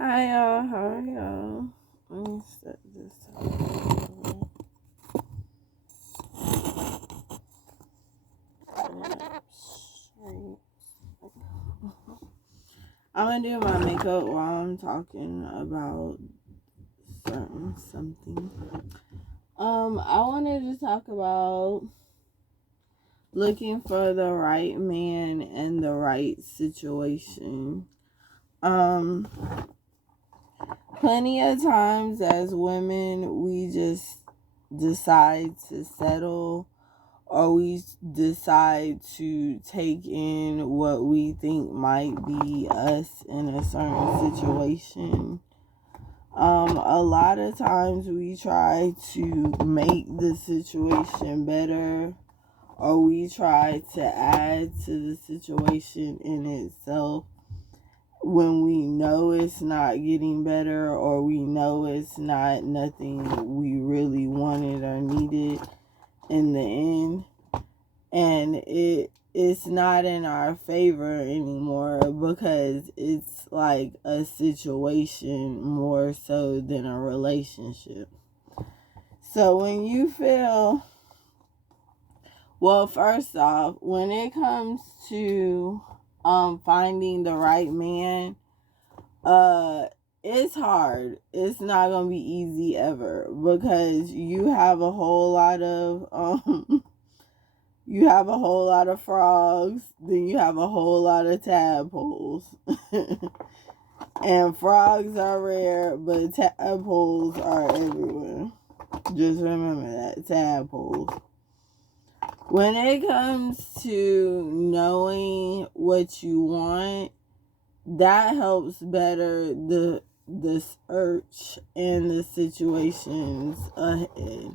Hi y'all, how are y'all? Let me set this up. I'm gonna do my makeup while I'm talking about something. I wanted to talk about looking for the right man and the right situation. Um, Plenty of times as women, we just decide to settle or we decide to take in what we think might be us in a certain situation. A lot of times we try to make the situation better or we try to add to the situation in itself when we know it's not getting better or we know it's not nothing we really wanted or needed in the end, and it's not in our favor anymore because it's like a situation more so than a relationship. So when you feel, well, first off, when it comes to finding the right man, it's hard. It's not gonna be easy ever because you have a whole lot of you have a whole lot of frogs, then you have a whole lot of tadpoles. And frogs are rare, but tadpoles are everywhere. Just remember that, tadpoles. When it comes to knowing what you want, that helps better the search and the situations ahead.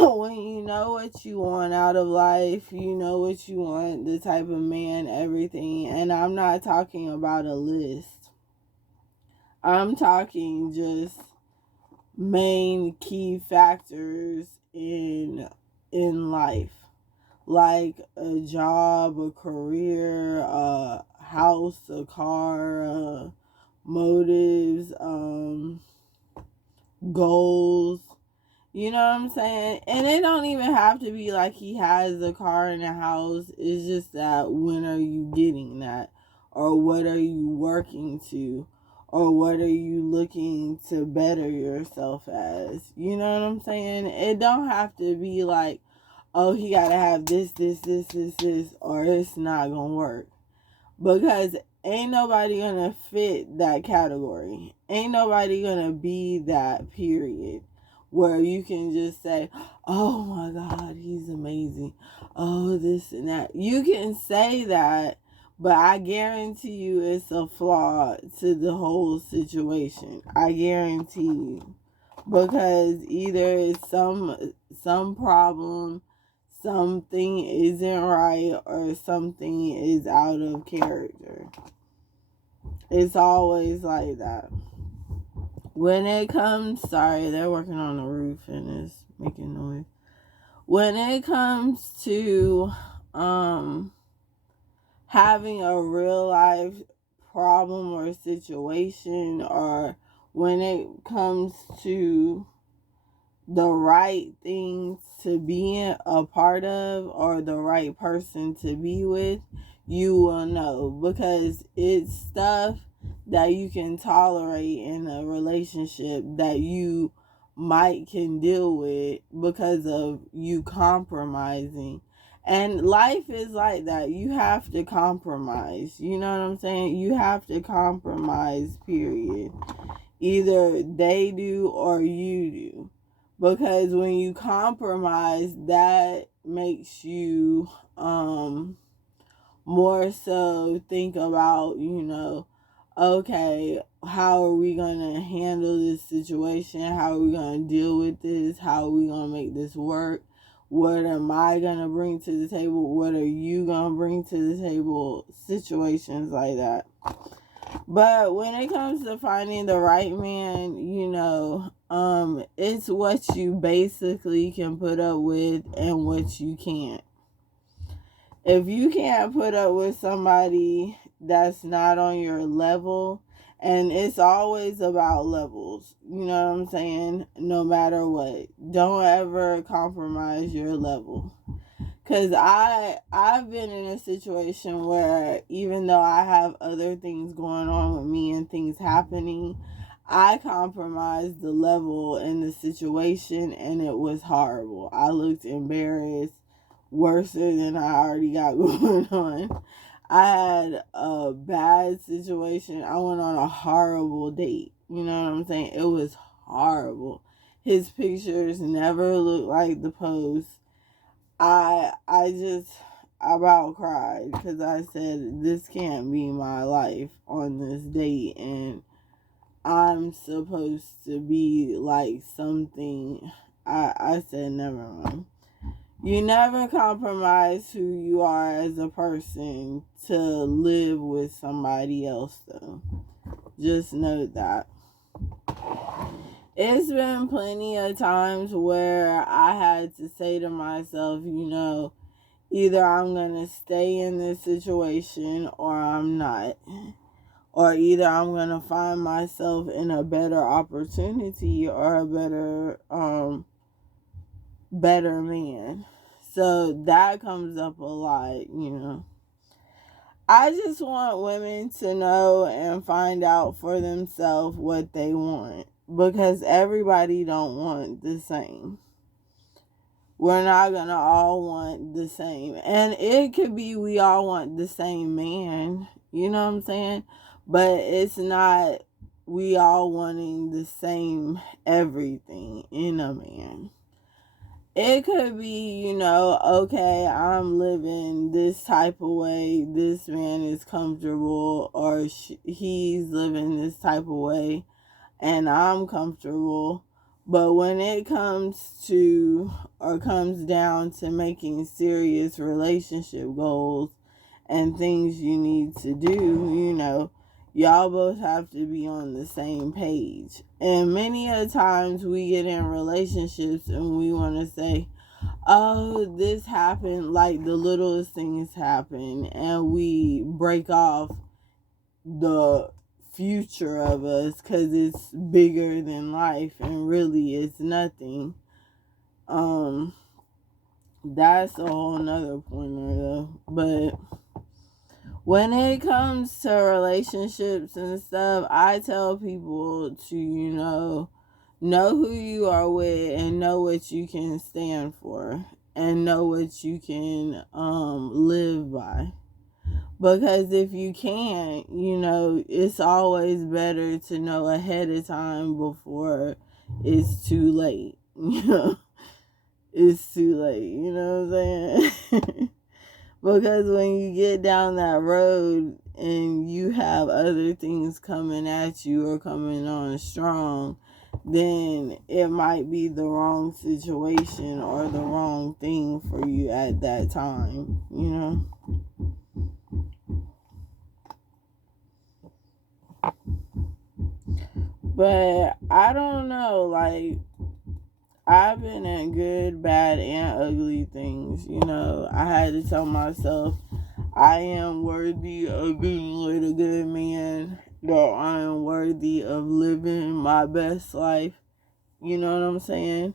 When you know what you want out of life, you know what you want, the type of man, everything. And I'm not talking about a list. I'm talking just main key factors in life. Like a job, a career, a house, a car, motives, goals. You know what I'm saying? And it don't even have to be like he has a car and a house. It's just that when are you getting that? Or what are you working to? Or what are you looking to better yourself as? You know what I'm saying? It don't have to be like, oh, he gotta have this, or it's not gonna work. Because ain't nobody gonna fit that category. Ain't nobody gonna be that period where you can just say, oh my God, he's amazing. Oh, this and that. You can say that, but I guarantee you it's a flaw to the whole situation. I guarantee you. Because either it's some problem, something isn't right, or something is out of character. It's always like that. When it comes, sorry, they're working on the roof and it's making noise. When it comes to having a real life problem or situation, or when it comes to the right thing to be a part of or the right person to be with, you will know, because it's stuff that you can tolerate in a relationship that you might can deal with because of you compromising. And life is like that. You have to compromise. You know what I'm saying? You have to compromise, period. Either they do or you do. Because when you compromise, that makes you more so think about, okay, how are we going to handle this situation? How are we going to deal with this? How are we going to make this work? What am I going to bring to the table? What are you going to bring to the table? Situations like that. But when it comes to finding the right man, it's what you basically can put up with and what you can't. If you can't put up with somebody that's not on your level. And it's always about levels. You know what I'm saying? No matter what. Don't ever compromise your level. Cause I've been in a situation where even though I have other things going on with me and things happening, I compromised the level in the situation and it was horrible. I looked embarrassed, worse than I already got going on. I had a bad situation. I went on a horrible date. You know what I'm saying? It was horrible. His pictures never looked like the post. I just about cried because I said this can't be my life on this date, and I'm supposed to be like something. I said never mind. You never compromise who you are as a person to live with somebody else, though. Just note that. It's been plenty of times where I had to say to myself, either I'm going to stay in this situation or I'm not. Or either I'm going to find myself in a better opportunity or a better man. So that comes up a lot. I just want women to know and find out for themselves what they want, because everybody don't want the same. We're not going to all want the same. And it could be we all want the same man, you know what I'm saying? But it's not we all wanting the same everything in a man. It could be, okay, I'm living this type of way, this man is comfortable, or he's living this type of way, and I'm comfortable. But when it comes down to making serious relationship goals and things you need to do, y'all both have to be on the same page. And many of the times we get in relationships and we want to say, oh, this happened, like the littlest things happen, and we break off the future of us because it's bigger than life and really it's nothing. That's a whole nother pointer though. But when it comes to relationships and stuff, I tell people to, know who you are with and know what you can stand for and know what you can live by. Because if you can't, it's always better to know ahead of time before it's too late. It's too late, you know what I'm saying? Because when you get down that road and you have other things coming at you or coming on strong, then it might be the wrong situation or the wrong thing for you at that time. But I don't know, like, I've been in good, bad, and ugly things. I had to tell myself I am worthy of being with a good man, that I am worthy of living my best life. You know what I'm saying?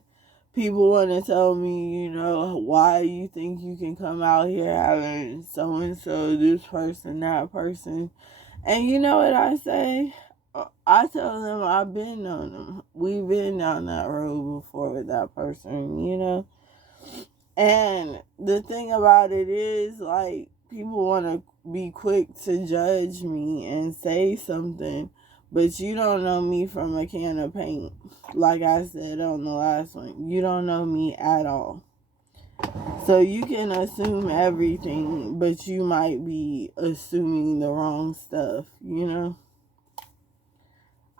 People want to tell me, why you think you can come out here having so-and-so, this person, that person. And you know what I say? I tell them I've been on them. We've been down that road before with that person. And the thing about it is, like, people want to be quick to judge me and say something, but you don't know me from a can of paint. Like I said on the last one, you don't know me at all. So you can assume everything, but you might be assuming the wrong stuff.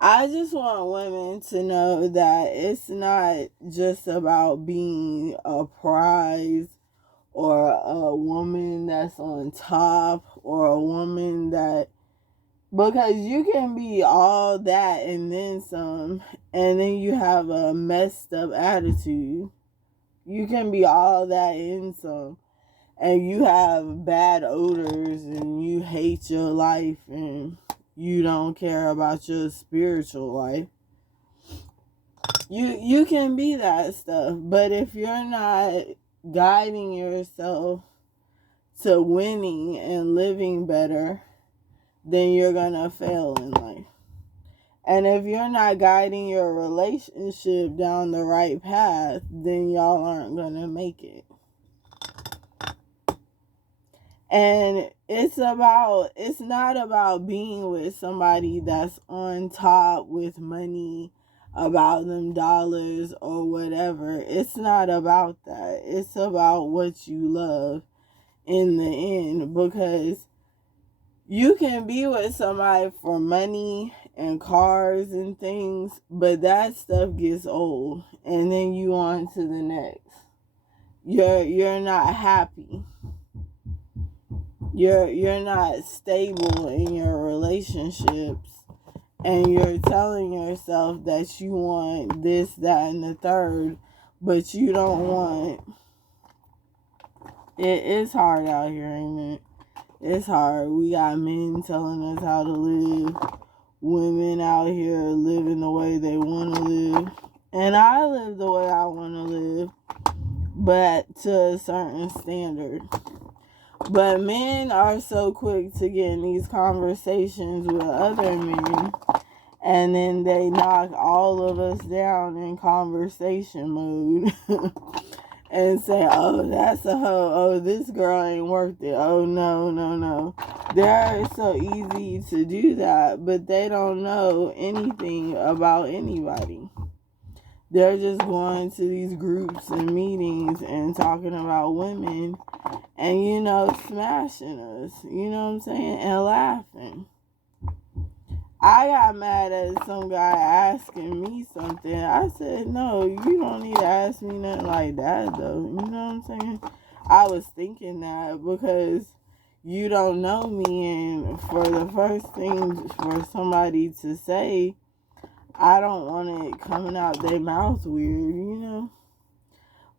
I just want women to know that it's not just about being a prize or a woman that's on top or a woman that, because you can be all that and then some, and then you have a messed up attitude. You can be all that and some, and you have bad odors and you hate your life and you don't care about your spiritual life, you can be that stuff. But if you're not guiding yourself to winning and living better, then you're gonna fail in life. And if you're not guiding your relationship down the right path, then y'all aren't gonna make it. And it's not about being with somebody that's on top with money, about them dollars or whatever. It's not about that. It's about what you love in the end, because you can be with somebody for money and cars and things, but that stuff gets old, and then you on to the next. You're not happy. You're not stable in your relationships, and you're telling yourself that you want this, that, and the third, but you don't want it. It's hard out here, ain't it? It's hard. We got men telling us how to live, women out here living the way they want to live, and I live the way I want to live, but to a certain standard. But men are so quick to get in these conversations with other men, and then they knock all of us down in conversation mode and say, oh, that's a hoe. Oh, this girl ain't worth it. Oh, no. They're so easy to do that, but they don't know anything about anybody. They're just going to these groups and meetings and talking about women and, smashing us, you know what I'm saying, and laughing. I got mad at some guy asking me something. I said, no, you don't need to ask me nothing like that, though. You know what I'm saying? I was thinking that because you don't know me, and for the first thing for somebody to say, I don't want it coming out their mouth weird.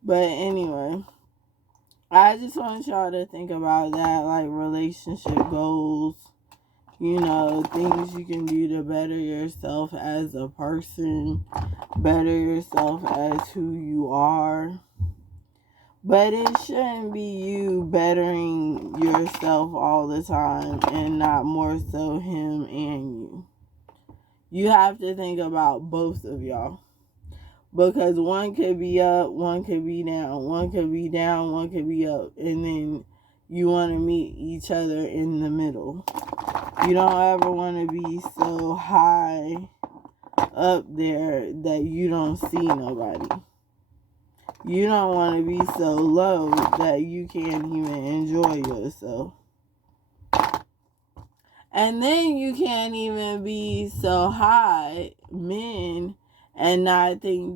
But anyway, I just want y'all to think about that, like relationship goals, things you can do to better yourself as a person, better yourself as who you are. But it shouldn't be you bettering yourself all the time and not more so him and you. You have to think about both of y'all. Because one could be up, one could be down. One could be down, one could be up. And then you want to meet each other in the middle. You don't ever want to be so high up there that you don't see nobody. You don't want to be so low that you can't even enjoy yourself. And then you can't even be so high, men, and not think